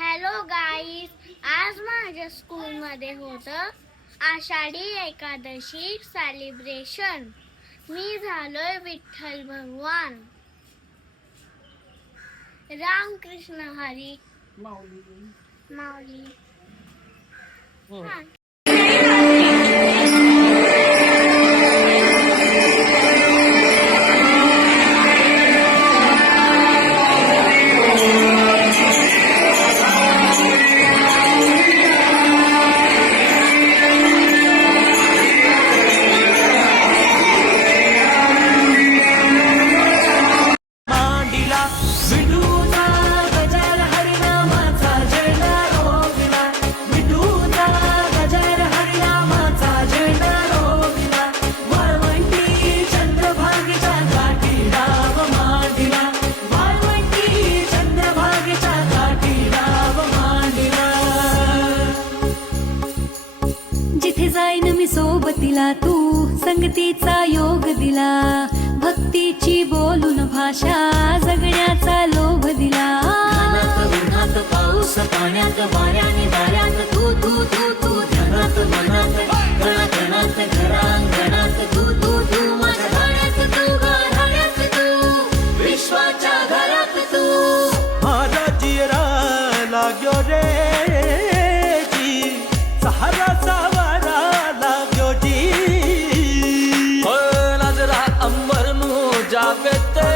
Hello guys, आज माझ्या स्कूलमध्ये होतं आषाढी एकादशी सेलिब्रेशन. मी झालोय विठ्ठल भगवान. रामकृष्ण हरी माऊली. जिथे जाईन मी सोबतीला तू संगतीचा योग दिला, भक्तीची बोलून भाषा जगण्याचा लोभ दिला. उन्हात पाऊस पाण्यात वाऱ्याने दाऱ्यात तू तू तू तू ध्यानात मनात कणाकणात घरांगणात तू तू तू माझ्या गाण्यात तू गाण्यात तू विश्वाच्या घरात तू. माझा जिरा लाग्यो रे जी सहारा सावरा लाग्यो जी नजरा अंबर नू जावे ते